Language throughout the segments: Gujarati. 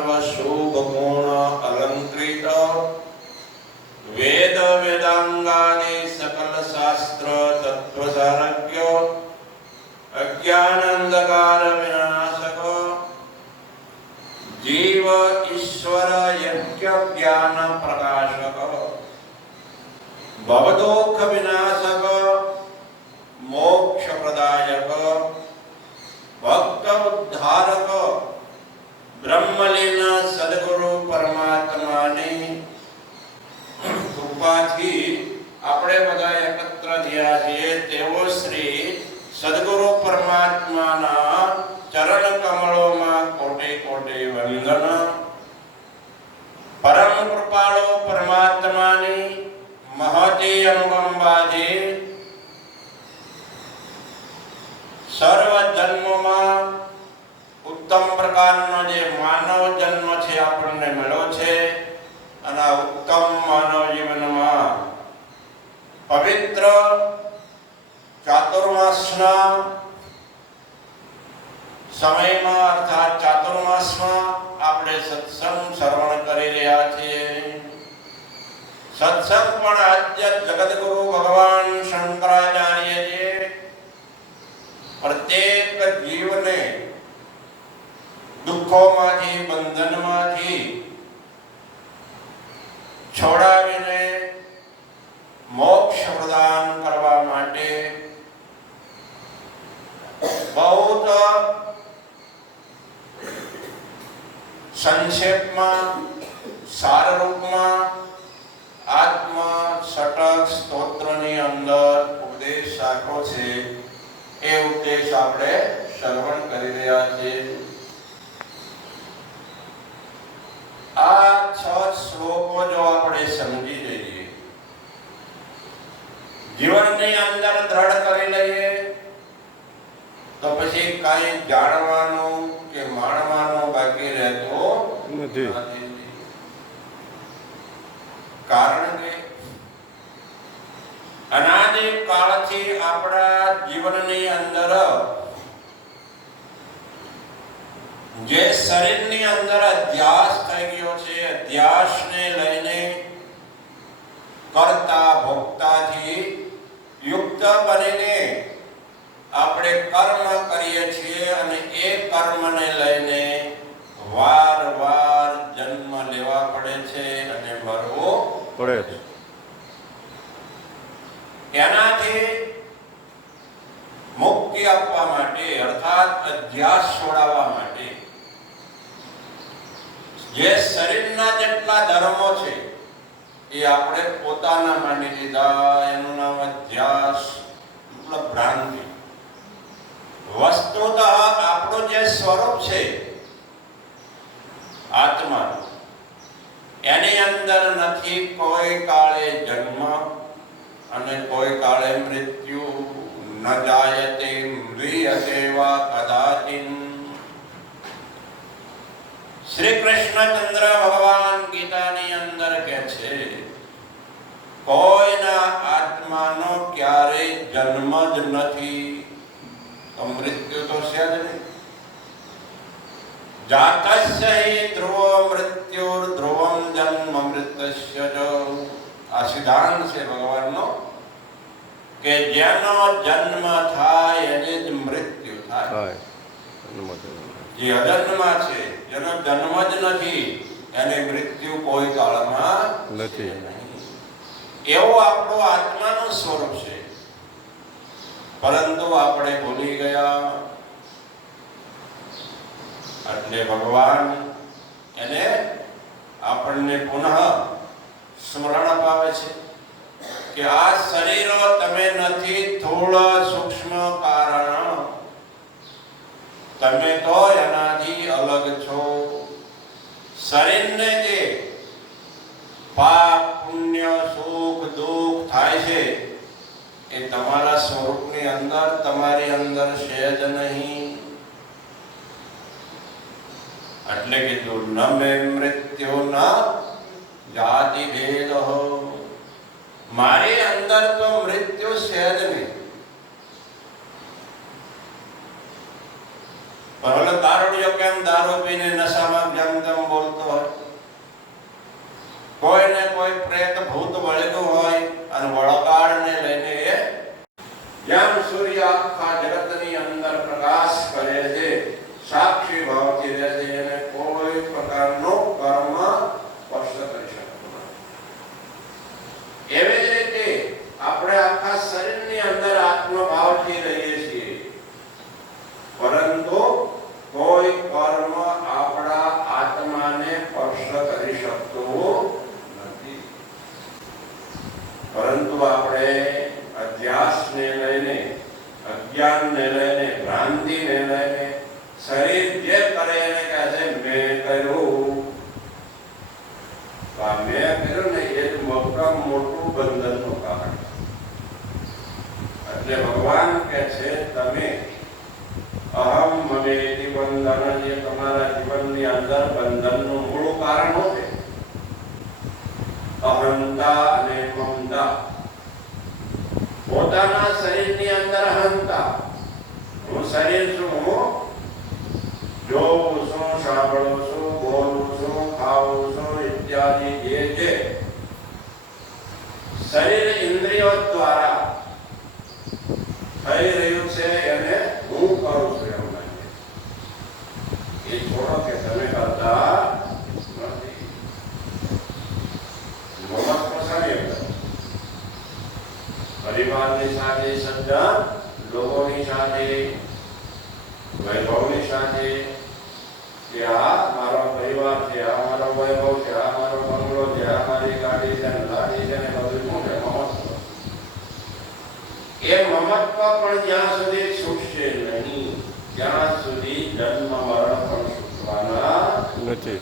સર્વ શુભ ગુણ અલંકૃત વેદ વેદાંગાને સકલ શાસ્ત્ર તત્વસારજ્ઞ અજ્ઞાન અંધકાર વિનાશક જીવ ઈશ્વર યજ્ઞ જ્ઞાન પ્રકાશક ભવદોખ વિનાશક મોક્ષ પ્રદાયક ભક્ત ઉદ્ધારક બ્રહ્મલીન સદગુરુ પરમાત્માની કૃપાથી આપણે બધા એકત્ર થયા છીએ તેઓ શ્રી સદગુરુ પરમાત્માના ચરણ કમળોમાં કોટે કોટે વંદન. પરમ કૃપાળો પરમાત્માની મહતી અનુકંપાથી સર્વ જન્મમાં ઉત્તમ પ્રકારનો જે માનવ જન્મ છે આપણને મળ્યો છે અને ઉત્તમ માનવ જીવનમાં પવિત્ર ચાતુર્માસના સમયમાં અર્થાત ચાતુર્માસમાં આપણે સત્સંગ શ્રવણ કરી રહ્યા છીએ. સત્સંગ પણ આદ્ય જગદગુરુ ભગવાન શંકરાચાર્યજીએ પ્રત્યેક જીવને દુઃખોમાંથી, બંધનમાંથી શ્રવણ કરી રહ્યા છે આ છ શ્લોકો જો આપણે સમજી જઈએ જીવનની અંદર દ્રઢ કરી લઈએ તો પછી કઈ જાણવાનું કે માણવાનું બાકી રહેતો નથી. કારણ કે અનાદિ કાળથી આપણા જીવનની અંદર જે શરીરની અંદર અધ્યાસ થઈ ગયો છે અધ્યાસને લઈને કરતા ભોગતાથી યુક્ત બનીને આપણે કર્મ કરીએ છીએ અને એ કર્મને લઈને વાર વાર જન્મ લેવા પડે છે અને મરવો પડે છે. એનાથી મુક્તિ આપવા માટે, અર્થાત અધ્યાસ છોડાવવા માટે જે શરીરના જેટલા ધર્મો છે, એ આપણે પોતાના માની લીધા, એનું નામ અધ્યાસ, મતલબ ભ્રાંતિ. વસ્તુતઃ આપણો જે સ્વરૂપ છે, આત્મા, એની અંદર નથી કોઈ કાળે જન્મ અને કોઈ કાળે મૃત્યુ. ન જાયતે મ્રિયતે વા કદાચિન શ્રી કૃષ્ણચંદ્ર ભગવાન ગીતાની અંદર કહે છે કોઈના આત્માનો ક્યારે જન્મ જ નથી. તો મૃત્યુ તો છે જ નહીં. જાતસ્ય હિ ધ્રુવો મૃત્યુર ધ્રુવમ જન્મ મૃતસ્ય જ. આ સિદ્ધાંત છે ભગવાનનો કે જેનો જન્મ થાય એને જ મૃત્યુ થાય. જે અજન્મા છે જેનો જન્મ જ નથી. એને મૃત્યુ કોઈ કાળમાં નથી. એવો આપણો આત્માનું સ્વરૂપ છે. પરંતુ આપણે ભૂલી ગયા. એટલે ભગવાન એને આપણને પુનઃ સ્મરણ અપાવે છે કે આ શરીરો તમે નથી થોડા સૂક્ષ્મ કારણ. તમે તો શરીરને જે પાપ, પુણ્ય, સુખ, દુઃખ થાય છે, એ તમારા સ્વરૂપની અંદર, તમારી અંદર છે જ નહીં. એટલે કીધું ન મે મૃત્યુ ન જાતિ ભેદ. હો મારી અંદર તો મૃત્યુ છે જ નહીં. પણ ઓલો દારૂડિયો કેમ દારૂ પીને નશામાં જેમ તેમ બોલતો હોય? કોઈને કોઈ પ્રેત ભૂત વળેલું હોય અને વળગાડને લઈને એ જેમ સૂર્ય આખા જગતની અંદર પ્રકાશ કરે છે સાક્ષી ભાવથી રહે છે એને કોઈ પ્રકારનો કર્મ સ્પર્શ કરી શકતો નથી એવી જ રીતે આપણે આખા શરીરની અંદર આત્મભાવથી રહીએ છીએ પરંતુ કોઈ કર્મ આપણા આત્માને સ્પર્શ કરી શકતું નથી પરંતુ આપણે અધ્યાસને લઈને અજ્ઞાનને લઈને ભ્રાંતિને લઈને શરીર જે કરે એને કહે છે મેં કર્યું તો આ મેં કર્યું ને એ જ મોટા મોટું બંધનનું કારણ એટલે ભગવાન કહે છે તમે અહમ મમેતિ બંધન જે તમારા જીવનની અંદર બંધનનું મૂળ કારણ હોતે અહંતા અને મમતા. પોતાના શરીરની અંદર અહંતા. હું શરીર છું, હું જોઉં છું, સાંભળું છું, બોલું છું, ખાઉં છું, ઇત્યાદિ જે છે. શરીર ઇન્દ્રિયો દ્વારા થઈ રહ્યું છે એને હું કરું છું એમ લાગે એ છોડો કે પરિવારની સાથે કે આ મારો પરિવાર છે મારો વૈભવ છે મારો બંગલો છે મારી ગાડી છે ને બધું શું છે એ મમત્વ પણ જ્યાં સુધી છૂટશે નહીં ત્યાં સુધી જન્મ મરણ પણ છૂટવાના નથી.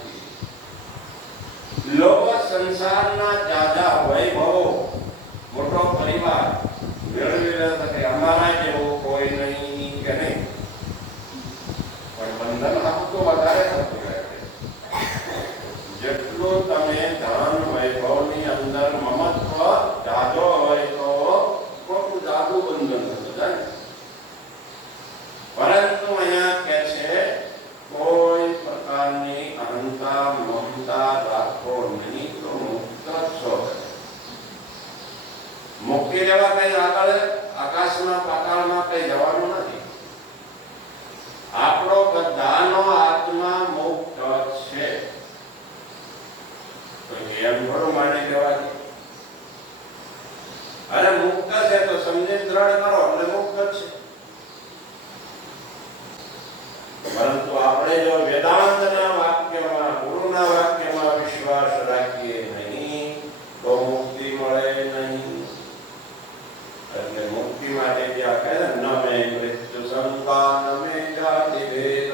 લોકો સંસારના જાજા વૈભવો મોટો પરિવાર મેળવી રહ્યા કે અમારા જેવો કોઈ નહીં કે નહીં પણ બંધન આમ તો વધારે થતું રહે છે જેટલું તમે ધન વૈભવની અંદર મમત્વ જાજો હોય તો ખોટું જાદુ બંધન થતું જાય ને. પરંતુ અહીંયા કહે છે કોઈ પ્રકારની અહંતા મમતા રાખો નહીં તો મુક્ત છો મુક્તિ લેવા કઈ આગળ આકાશમાં પાતાળમાં કઈ જવાનું નથી આપણો બધાનો આત્મા મુક્ત છે તો એમ થોડું માની લેવા અરે મુક્ત છે તો સમજી દ્રઢ કરો એટલે મુક્ત જ છે પરંતુ આપણે જો વેદાંતના વાક્યમાં ગુરુના વાક્યમાં વિશ્વાસ રાખીએ નહીં તો મુક્તિ મળે નહીં એટલે મુક્તિ માટે જે આ કહે ને, ન મે મૃત્યુ શંકા ન મે જાતિ ભેદ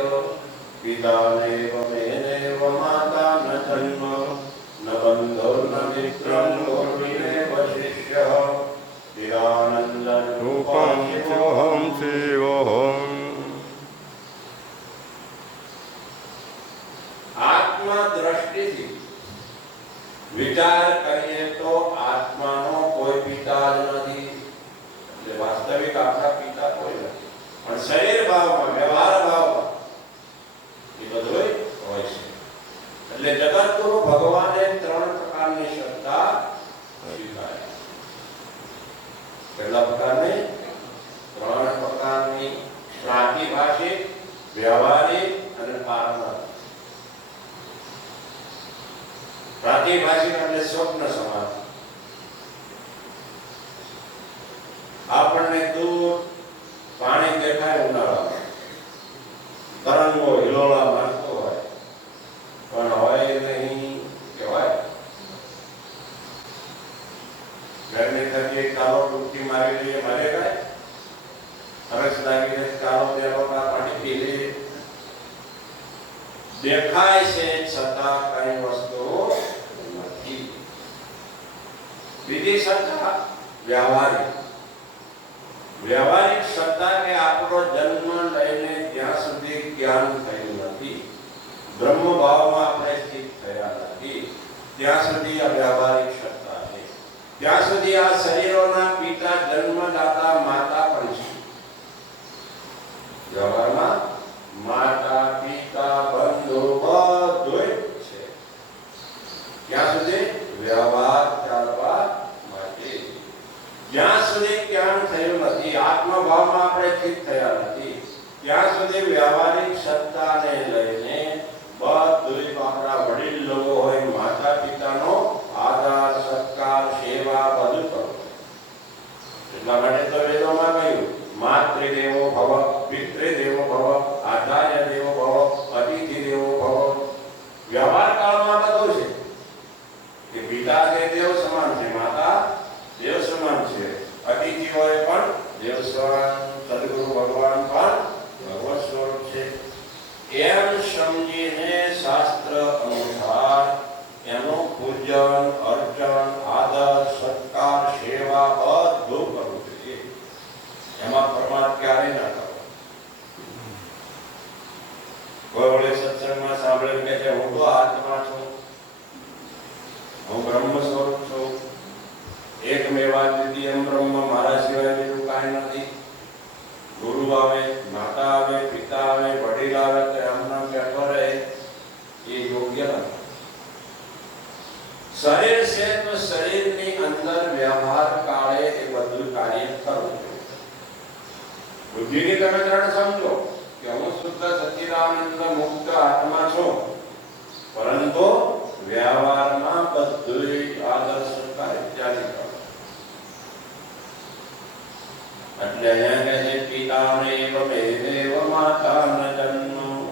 પિતા નૈવ મેનેવ માતા ન જન્મ ન બંધો ન મિત્ર ગુરુનેવ શિષ્ય ચિદાનંદ રૂપમ શિવોહમ શિવોહમ આત્મા દ્રષ્ટિથી વિચાર કરીએ તો આત્માનો કોઈ પિતા જ નથી એટલે વાસ્તવિક આપણા પિતા કોઈ નથી પણ શરીર ભાવમાં વ્યવહાર ભાવમાં એ બધું હોય છે એટલે જગતગુરુ ભગવાને ત્રણ પ્રકારની શ્રદ્ધા સ્વીકારી. કેટલા પ્રકારની, ત્રણ પ્રકારની પ્રાતિભાષિક વ્યવહારિક અને પારમાર્થિક. પ્રાતિભાષિક એટલે સ્વપ્ન સમાન આપણને દૂર પાણી દેખાય ઉનાળામાં તરંગો હિલોળા મારતો હોય પણ હોય નહીં કહેવાય ઘરની તરફ ડૂબકી મારી લઈએ મારે કાંઈ હરસ લાગીને કાળો બેરો કા પાણી પી લઈએ દેખાય છે છતાં કઈ વસ્તુ નથી. બીજી સત્તા વ્યવહારિક. વ્યવહારિક સત્તાને આપણો જન્મ લઈને ત્યાં સુધી જ્ઞાન થયું નથી. બ્રહ્મ ભાવમાં આપણે સ્થિત થયા નથી. ત્યાં સુધી આ વ્યવહારિક સત્તા છે. ત્યાં સુધી આ શરીરોના પિતા જન્મદાતા માતા પણ છે વ્યવહારમાં માતા પિતા બંધુ બધું છે ત્યાં સુધી વ્યવહાર ચાલવા માટે જ્યાં સુધી જ્ઞાન થયું નથી આત્મભાવમાં આપણે સ્થિત થયા નથી ત્યાં સુધી વ્યવહારિક સત્તાને લઈને બધું આપણા વડીલ લોકો હોય માતા પિતાનો આદર સત્કાર સેવા બધું કરવું એટલા માટે તો વેદોમાં કહ્યું માતૃદેવો ભવ પિતૃદેવો ભવ આચાર્ય દેવો ભવ અતિથિ દેવો ભવ વ્યવહાર કાળમાં બધું છે કે પિતા છે દેવ સમાન છે માતા દેવ સમાન છે અતિથિઓએ પણ દેવ સમાન સદગુરુ ભગવાન પણ ભગવત સ્વરૂપ છે એમ સમજીને શાસ્ત્ર અનુસાર એનું પૂજન, અર્ચન, આદર, સત્કાર, સેવા બધું કરવું જોઈએ. એમાં પ્રમાદ ક્યારેય ના કરવો કોઈ વડે સત્સંગમાં સાંભળે કે છે, હું તો આત્મા છું. હું બ્રહ્મ સ્વરૂપ છું. એક મેવા દ્વિતીયમ બ્રહ્મ મારા સિવાય બીજું કાંઈ નથી. ગુરુ આવે, માતા આવે, પિતા આવે વડીલ આવે તો એમ નામ બેઠો રહે એ યોગ્ય નથી શરીર છે તો શરીરની અંદર વ્યવહાર કાળે એ બધું કાર્ય કરવું જોઈએ બુદ્ધિની તમે દ્રઢ સમજો કે હું શુદ્ધ સચ્ચિદાનંદ મુક્ત આત્મા છું. પરંતુ વ્યવહારમાં બધું આદર્શ ઇત્યાદિ એટલે અહીંયા કહે છે, પિતાને એવ મેદેવ માતાને જન્મ.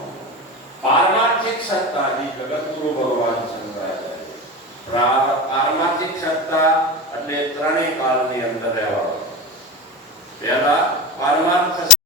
પારમાર્થિક સત્તાથી જગતગુરુ ભગવાન શંકરાચાર્ય પારમાર્થિક સત્તા એટલે ત્રણેય કાળની અંદર રહેવા